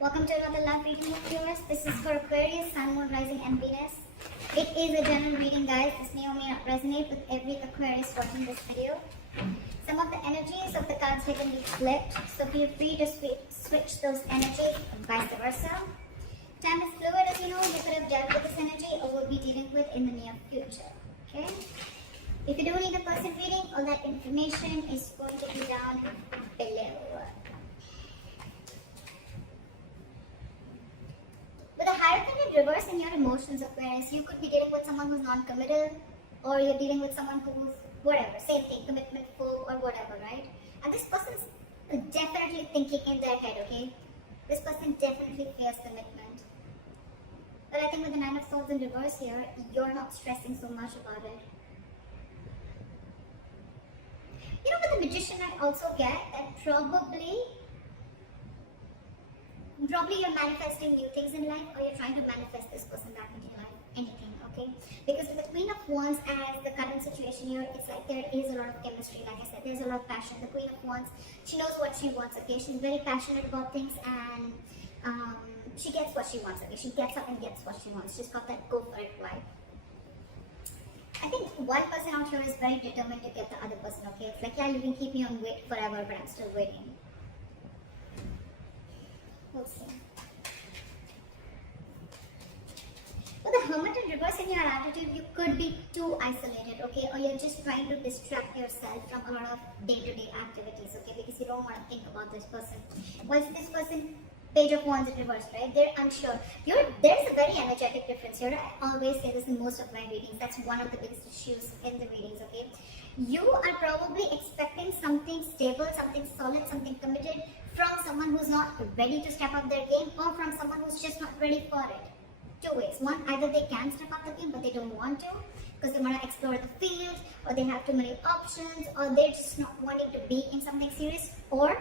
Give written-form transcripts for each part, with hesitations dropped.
Welcome to another live reading with viewers. This is for Aquarius, Sun, Moon, Rising and Venus. It is a general reading, guys. This may or may not resonate with every Aquarius watching this video. Some of the energies of the cards here can be flipped, so feel free to switch those energies and vice versa. Time is fluid, as you know. You could have dealt with this energy or will be dealing with in the near future. Okay? If you do need a person reading, all that information is going to be down below. With a Hierophant in reverse in your emotions, Aquarius, you could be dealing with someone who's non-committal, or you're dealing with someone who's whatever, same thing, commitment-full or whatever, right? And this person's definitely thinking in their head, okay? This person definitely fears commitment. But I think with the Nine of Swords in reverse here, you're not stressing so much about it. You know, with the Magician, I also get that probably you're manifesting new things in life, or you're trying to manifest this person back into your life. Anything, okay? Because with the Queen of Wands as the current situation here, it's like there is a lot of chemistry. Like I said, there's a lot of passion. The Queen of Wands, she knows what she wants, okay? She's very passionate about things, and she gets what she wants, okay? She gets up and gets what she wants. She's got that go for it vibe. I think one person out here is very determined to get the other person, okay? It's like, yeah, you can keep me on wait forever, but I'm still waiting. We'll see. With the Hermit in reverse in your attitude, you could be too isolated, okay? Or you're just trying to distract yourself from a lot of day-to-day activities, okay? Because you don't want to think about this person. Once this person, Page of Wands in reverse, right? They're unsure. There's a very energetic difference here. I always say this in most of my readings. That's one of the biggest issues in the readings, okay? You are probably expecting something stable, something solid, something committed from someone who's not ready to step up their game, or from someone who's just not ready for it. Two ways. One, either they can step up the game, but they don't want to because they want to explore the field, or they have too many options, or they're just not wanting to be in something serious, or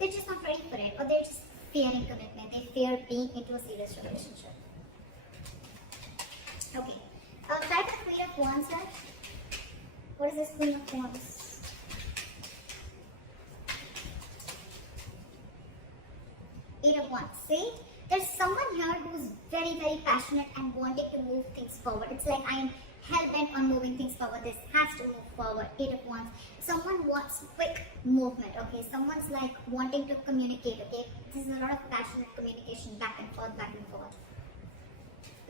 they're just not ready for it, or they're just fearing commitment. They fear being into a serious relationship. Okay. Type of Queen of Wands here. What is this Queen of Wands? Eight of Wands. See? There's someone here who's very, very passionate and wanting to move things forward. It's like, I am hell-bent on moving things forward. This has to move forward. Eight of Wands. Someone wants quick movement, okay? Someone's like wanting to communicate, okay? This is a lot of passionate communication, back and forth, back and forth.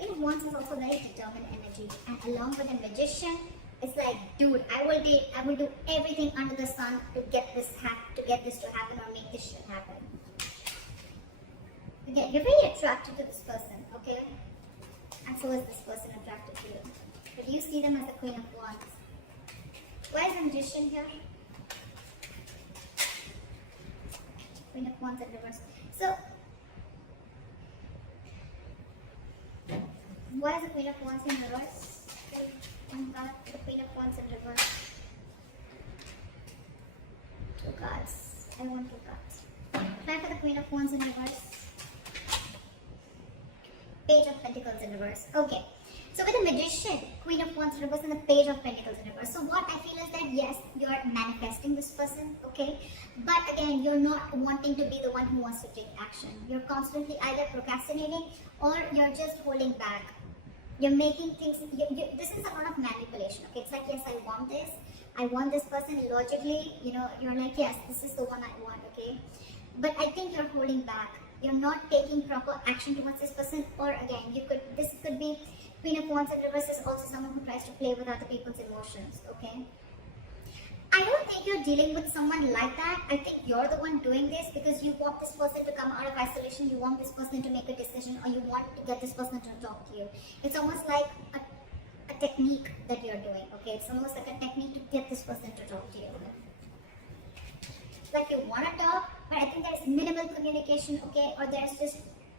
Eight of Wands is also very determined energy. And along with the Magician, it's like, dude, I will do everything under the sun to get this to happen, or make this shit happen. Again, you're very attracted to this person, okay? And so is this person attracted to you. But you see them as the Queen of Wands. Why is the Magician here? Queen of Wands in reverse. So, why is the Queen of Wands in reverse? Okay, one card, the Queen of Wands in reverse. Two cards. I want two cards. Try for the Queen of Wands in reverse. Page of Pentacles in reverse. Okay. So with the Magician, Queen of Wands in reverse, and the Page of Pentacles in reverse. So what I feel is that yes, you're manifesting this person, okay? But again, you're not wanting to be the one who wants to take action. You're constantly either procrastinating, or you're just holding back. You're making things, this is a lot of manipulation, okay? It's like, yes, I want this person. Logically, you know, you're like, yes, this is the one I want, okay? But I think you're holding back. You're not taking proper action towards this person, or again, this could be Queen of Wands in reverse is also someone who tries to play with other people's emotions, okay? I don't think you're dealing with someone like that. I think you're the one doing this because you want this person to come out of isolation, you want this person to make a decision, or you want to get this person to talk to you. It's almost like a technique that you're doing, okay? It's almost like a technique to get this person to talk to you. Like you want to talk, but I think there's minimal communication, okay? Or there's just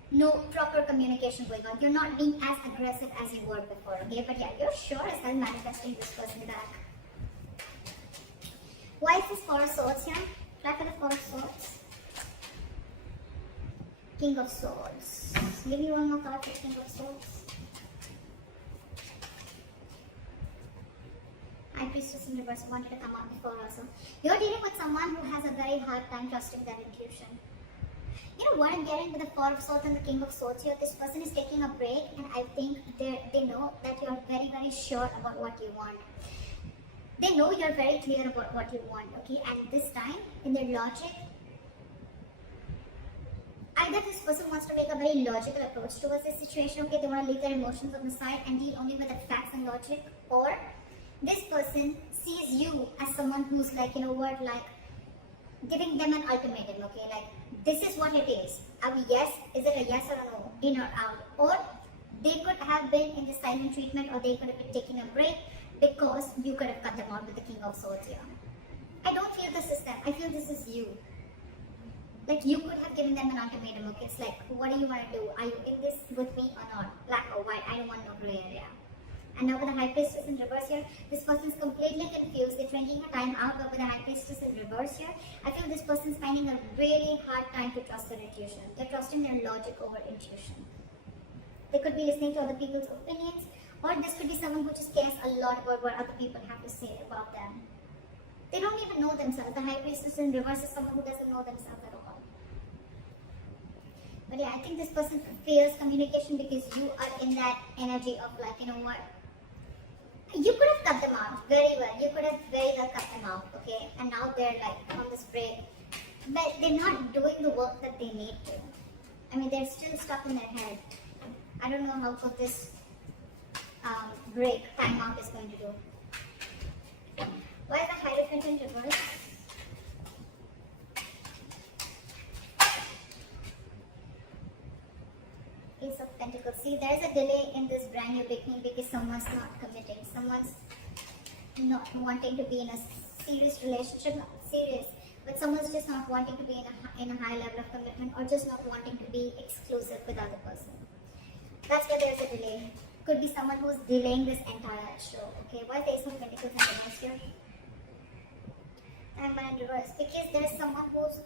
no proper communication going on. You're not being as aggressive as you were before, okay? But yeah, you're sure as hell manifesting this person back. Why is this Four of Swords here? Try for the Four of Swords. King of Swords. Give me one more card for King of Swords. High Priestess in reverse wanted to come out before also. You're dealing with someone who has a very hard time trusting their intuition. You know what I'm getting with the Four of Swords and the King of Swords here? This person is taking a break, and I think they know that you're very, very sure about what you want. They know you're very clear about what you want, okay? And this time, in their logic, either this person wants to make a very logical approach towards this situation, okay? They want to leave their emotions on the side and deal only with the facts and logic, or this person sees you as someone who's like, you know what, like giving them an ultimatum, okay? Like, this is what it is. Yes, is it a yes or a no, in or out? Or they could have been in the silent treatment, or they could have been taking a break because you could have cut them out with the King of Swords here. I don't feel this is them. I feel this is you. Like, you could have given them an ultimatum, okay? It's like, what do you want to do? Are you in this with me or not? Black or white? I don't want no gray area. And now with the High Priestess in reverse here, this person's completely confused. They're drinking her time out, but with the High Priestess in reverse here, I feel this person's finding a really hard time to trust their intuition. They're trusting their logic over intuition. They could be listening to other people's opinions, or this could be someone who just cares a lot about what other people have to say about them. They don't even know themselves. The High Priestess in reverse is someone who doesn't know themselves at all. But yeah, I think this person fears communication because you are in that energy of like, you know what? You could have cut them out very well. You could have very well cut them out, okay? And now they're like on this break. But they're not doing the work that they need to. I mean, they're still stuck in their head. I don't know how good this break, time out is going to do. Why is the Hierophant in reverse? Ace of Pentacles. See, there's a delay in this brand new beginning because someone's not committing. Someone's not wanting to be in a serious relationship, not serious, but someone's just not wanting to be in a high level of commitment, or just not wanting to be exclusive with other person. That's why there's a delay. Could be someone who's delaying this entire show. Okay, why is the Ace of Pentacles in reverse here? Hangman in reverse, because there's someone who's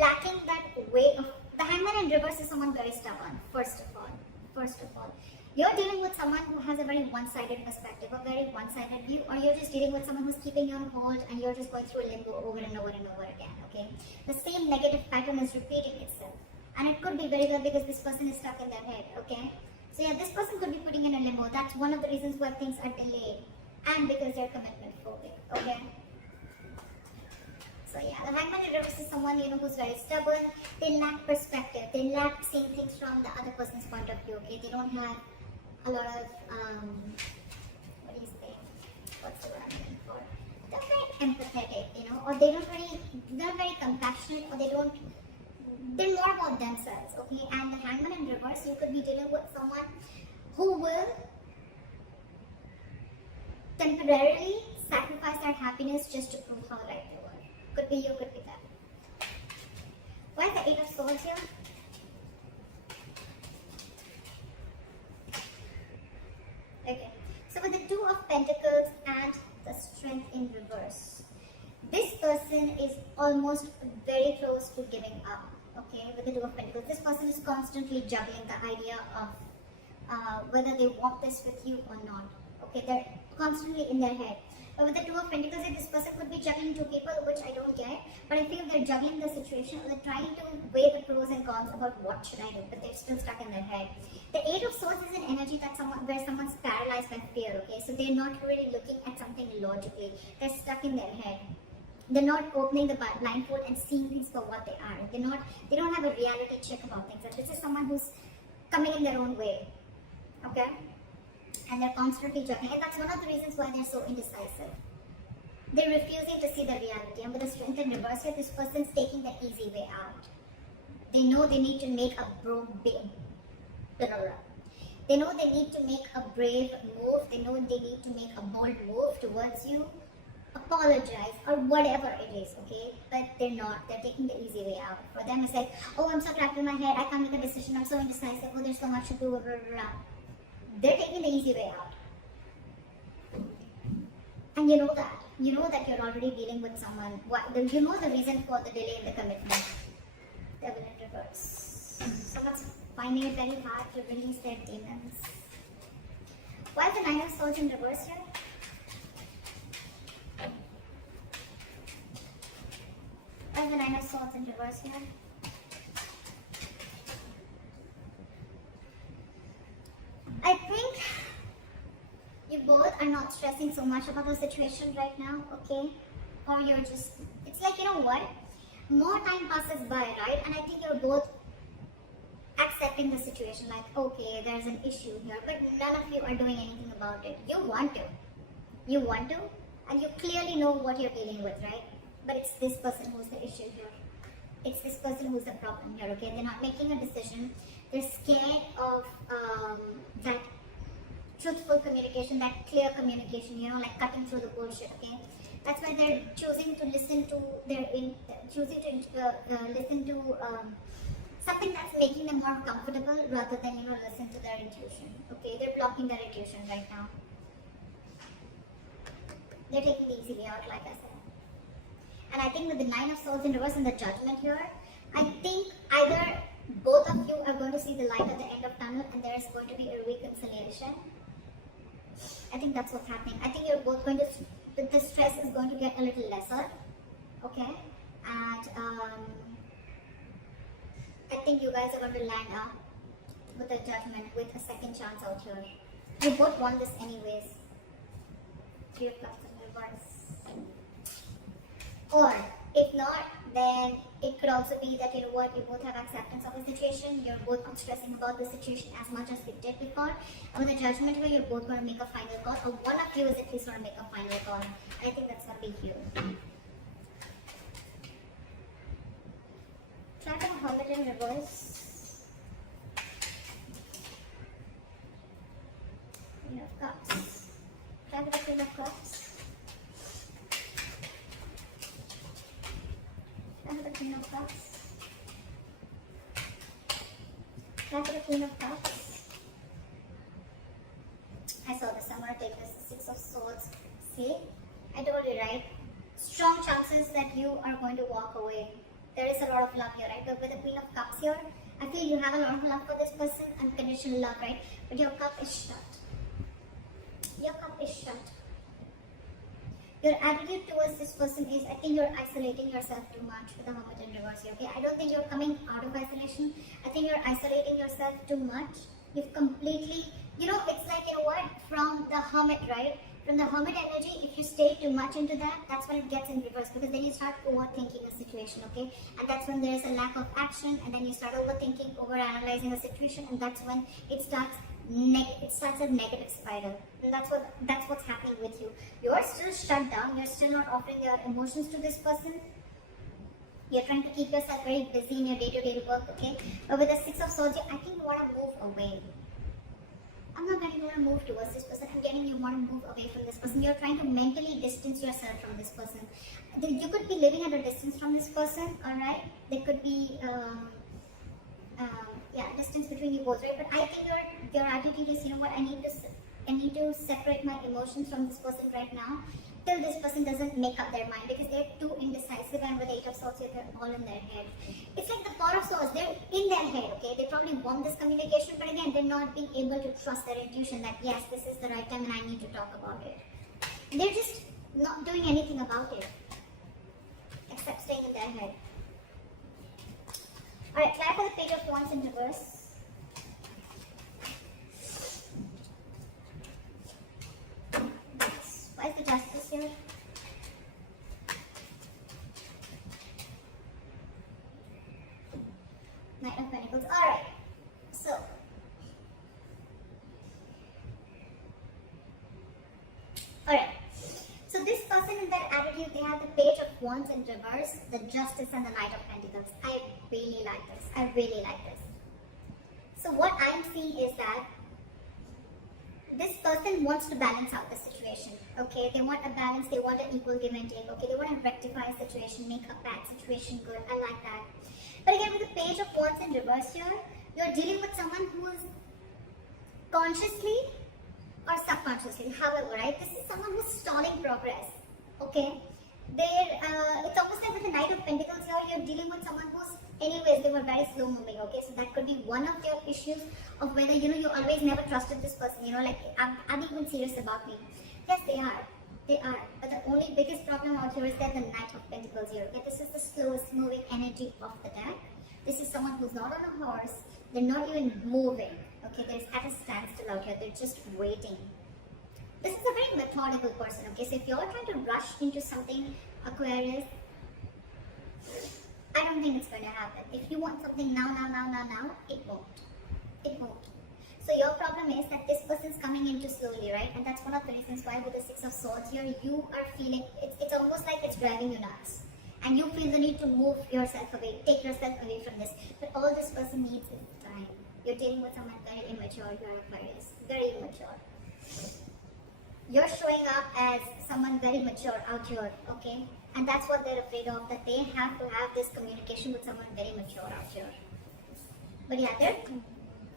lacking that way of. The Hangman in reverse is someone very stubborn. First of all, you're dealing with someone who has a very one-sided perspective, a very one-sided view, or you're just dealing with someone who's keeping you on hold and you're just going through a limbo over and over and over again. Okay, the same negative pattern is repeating itself, and it could be very well because this person is stuck in their head. Okay, so yeah, this person could be putting in a limbo. That's one of the reasons why things are delayed, and because they're commitment phobic. Okay. So yeah, the Hangman in reverse is someone, you know, who's very stubborn. They lack perspective. They lack seeing things from the other person's point of view. Okay, they don't have a lot of what do you say? What's the word I'm looking for? They're very empathetic, you know, or they're very compassionate, or they're more about themselves. Okay, and the Hangman in reverse, you could be dealing with someone who will temporarily sacrifice their happiness just to prove how right they were. Could be you, could be them. Why is the Eight of Swords here? Okay, so with the Two of Pentacles and the Strength in reverse, this person is almost very close to giving up. Okay, with the Two of Pentacles, this person is constantly juggling the idea of whether they want this with you or not. Okay, they're constantly in their head. But with the Two of Pentacles, this person could be juggling two people, which I don't get. But I feel they're juggling the situation. They're trying to weigh the pros and cons about what should I do, but they're still stuck in their head. The Eight of Swords is an energy that where someone's paralyzed by fear. Okay, so they're not really looking at something logically. They're stuck in their head. They're not opening the blindfold and seeing things for what they are. They don't have a reality check about things. And this is someone who's coming in their own way. Okay. And they're constantly juggling, and that's one of the reasons why they're so indecisive. They're refusing to see the reality, and with the Strength in reverse here, this person's taking the easy way out. They know they need to make a They know they need to make a brave move. They know they need to make a bold move towards you, apologize, or whatever it is, okay? But they're not. They're taking the easy way out. For them, it's like, oh, I'm so trapped in my head. I can't make a decision. I'm so indecisive. Oh, there's so much to do. Blah, blah, blah. They're taking the easy way out. And you know that. You know that you're already dealing with someone. You know the reason for the delay in the commitment. Devil in reverse. Someone's finding it very hard to release their demons. Why is the Nine of Swords in reverse here? Why is the Nine of Swords in reverse here? are not stressing so much about the situation right now, okay? Or you're just, it's like, you know what? More time passes by, right? And I think you're both accepting the situation, like, okay, there's an issue here, but none of you are doing anything about it. You want to, and you clearly know what you're dealing with, right? But it's this person who's the issue here. It's this person who's the problem here, okay? They're not making a decision. They're scared of that truthful communication, that clear communication, you know, like cutting through the bullshit, okay? That's why they're choosing to listen to listen to something that's making them more comfortable rather than, you know, listen to their intuition, okay? They're blocking their intuition right now. They're taking the easy way out, like I said. And I think with the Nine of Swords in reverse and the Judgment here, I think either both of you are going to see the light at the end of tunnel and there is going to be a reconciliation. I think that's what's happening. I think you're both going to, the stress is going to get a little lesser, okay? And I think you guys are going to land up with a Judgment, with a second chance out here. You both want this anyways. Three of Cups in reverse. Or if not, then it could also be that, you know what, you both have acceptance of the situation. You're both not stressing about the situation as much as they did before. And with the Judgment here, you're both going to make a final call, or one of you is at least going to make a final call. I think that's going to be you. Try to hold it in reverse. Queen of Cups. Try to the Queen of Cups. The Queen of Cups. Back to the Queen of Cups. I saw this. I'm going to take this. Six of Swords. See? I told you, right? Strong chances that you are going to walk away. There is a lot of love here, right? But with the Queen of Cups here, I feel you have a lot of love for this person. Unconditional love, right? But your cup is shut. Your cup is shut. Your attitude towards this person is, I think you're isolating yourself too much with the Hermit in reverse here, okay? I don't think you're coming out of isolation. I think you're isolating yourself too much. You've completely, you know, it's like, you know what, from the Hermit, right? From the Hermit energy, if you stay too much into that, that's when it gets in reverse, because then you start overthinking a situation, okay? And that's when there's a lack of action, and then you start overthinking, overanalyzing a situation, and that's when it starts a negative spiral. And that's what's happening with you. You're still shut down. You're still not offering your emotions to this person. You're trying to keep yourself very busy in your day-to-day work, okay? But with the Six of Swords, I think you want to move away. I'm not getting you want to move towards this person. I'm getting you want to move away from this person. You're trying to mentally distance yourself from this person. You could be living at a distance from this person, alright? There could be distance between you both, right? But I think your attitude is, you know what, I need to separate my emotions from this person right now till this person doesn't make up their mind, because they're too indecisive, and with the Eight of Swords here, they're all in their head. It's like the Four of Swords, they're in their head, okay? They probably want this communication, but again, they're not being able to trust their intuition that yes, this is the right time and I need to talk about it. They're just not doing anything about it except staying in their head. Alright, try for the Page of Wands in reverse. Why is the Justice here? Knight of Pentacles. Alright, so this person in their attitude, they have the Page of Wands in reverse, the Justice, and the Knight of Pentacles. I really like this. I really like this. So what I'm seeing is that this person wants to balance out the situation, okay? They want a balance, they want an equal give and take, okay? They want to rectify a situation, make a bad situation good. I like that. But again, with the Page of Wands in reverse here, you're dealing with someone who is consciously or subconsciously, however, right? This is someone who's stalling progress, okay? It's almost like with the Knight of Pentacles here, you're dealing with someone who's, anyways, they were very slow moving, okay? So that could be one of your issues of whether, you know, you always never trusted this person, you know, like, are they even serious about me? Yes, they are. They are. But the only biggest problem out here is that the Knight of Pentacles here, okay? This is the slowest moving energy of the deck. This is someone who's not on a horse. They're not even moving, okay? They're at a standstill out here. They're just waiting. This is a very methodical person, okay? So if you're trying to rush into something, Aquarius, I don't think it's going to happen. If you want something now, it won't. It won't. So your problem is that this person's coming in too slowly, right? And that's one of the reasons why with the Six of Swords here, you are feeling, it's almost like it's driving you nuts. And you feel the need to move yourself away, take yourself away from this. But all this person needs is time. You're dealing with someone very immature, you're Aquarius. Very immature. You're showing up as someone very mature out here, okay? And that's what they're afraid of, that they have to have this communication with someone very mature out here. But yeah,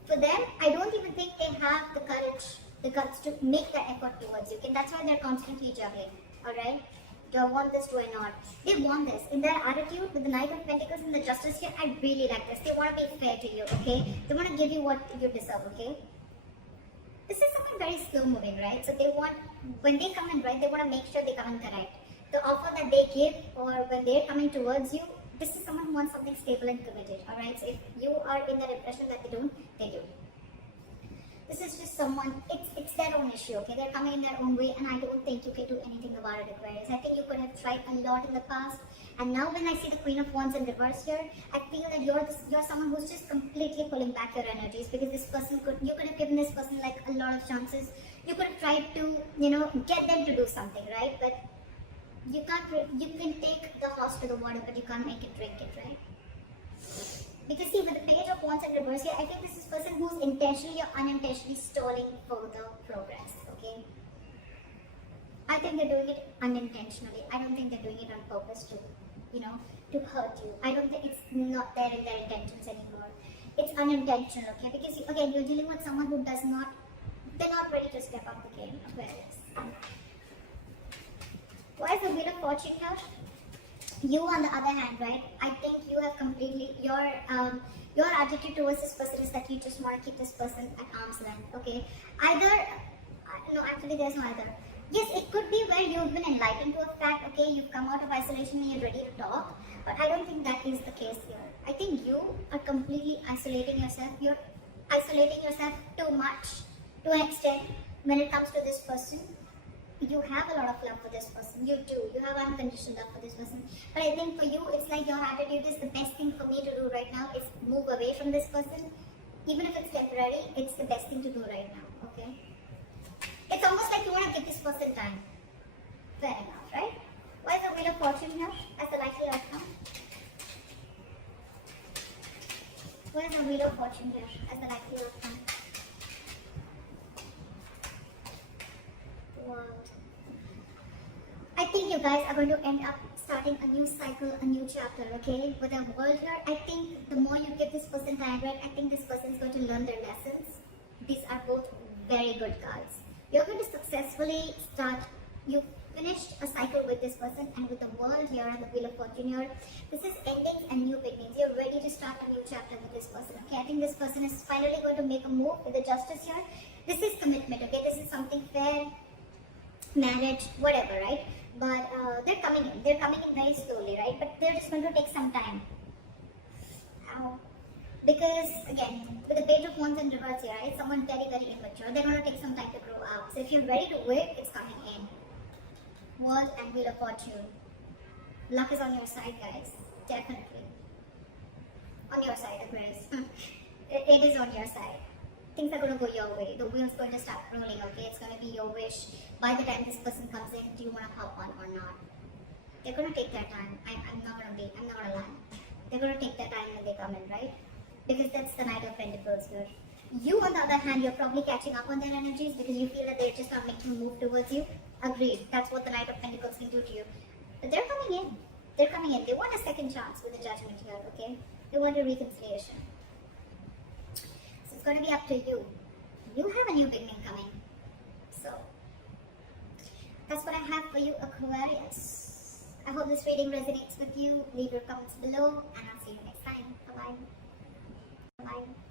for them, I don't even think they have the courage, the guts to make that effort towards you. Okay? That's why they're constantly juggling, alright? Do I want this, do I not? They want this. In their attitude, with the Knight of Pentacles and the Justice here, I really like this. They want to be fair to you, okay? They want to give you what you deserve, okay? This is someone very slow moving, right? So they want, when they come in, right, they want to make sure they come in correct. The offer that they give, or when they're coming towards you, this is someone who wants something stable and committed, alright? So if you are in that impression that they don't, they do. This is just someone, it's their own issue, okay? They're coming in their own way, and I don't think you can do anything about it, Aquarius. I think you could have tried a lot in the past, and now when I see the Queen of Wands in reverse here, I feel that you're someone who's just completely pulling back your energies, because this person you could have given this person like a lot of chances. You could have tried to, get them to do something, right? But you can take the horse to the water, but you can't make it drink it, right? Because see, with the Page of Wands in reverse here, I think this is a person who's intentionally or unintentionally stalling further progress, okay? I think they're doing it unintentionally. I don't think they're doing it on purpose to hurt you. I don't think it's not there in their intentions anymore. It's unintentional, okay? Because again, you're dealing with someone who they're not ready to step up the game, Aquarius. Why is the Wheel of Fortune here? You, on the other hand, right? I think you have completely your attitude towards this person is that you just want to keep this person at arm's length. Okay, no, actually, there's no either. Yes, it could be where you've been enlightened to a fact. Okay, you've come out of isolation and you're ready to talk. But I don't think that is the case here. I think you are completely isolating yourself. You're isolating yourself too much, to an extent, when it comes to this person. You have a lot of love for this person. You do. You have unconditional love for this person. But I think for you, it's like your attitude is the best thing for me to do right now is move away from this person. Even if it's temporary, it's the best thing to do right now. Okay? It's almost like you want to give this person time. Fair enough, right? Why is the Wheel of Fortune here as the likely outcome? Why is the Wheel of Fortune here as the likely outcome? Wow. I think you guys are going to end up starting a new cycle, a new chapter, okay? With the world here, I think the more you give this person time, right, I think this person is going to learn their lessons. These are both very good cards. You're going to successfully start, you finished a cycle with this person, and with the world here and the Wheel of Fortune here, this is endings and new beginnings. You're ready to start a new chapter with this person, okay? I think this person is finally going to make a move with the Justice here. This is commitment, okay? This is something fair, marriage, whatever, right? But they're coming in very slowly, right? But they're just going to take some time. Because again, with the Page of Wands in reverse here, right? Someone very, very immature. They're going to take some time to grow up. So if you're ready to wait, it's coming in. World and Wheel of Fortune. Luck is on your side, guys. Definitely. On your side, Aquarius. It is on your side. Things are going to go your way. The wheel's going to start rolling, okay? It's going to be your wish. By the time this person comes in, do you want to hop on or not? They're going to take their time. I'm not going to lie. They're going to take their time when they come in, right? Because that's the Knight of Pentacles here. You, on the other hand, you're probably catching up on their energies because you feel that they're just not making a move towards you. Agreed. That's what the Knight of Pentacles can do to you. But they're coming in. They're coming in. They want a second chance with the Judgment here, okay? They want a reconciliation. It's going to be up to you. You have a new beginning coming. So, that's what I have for you, Aquarius. I hope this reading resonates with you. Leave your comments below, and I'll see you next time. Bye-bye. Bye-bye.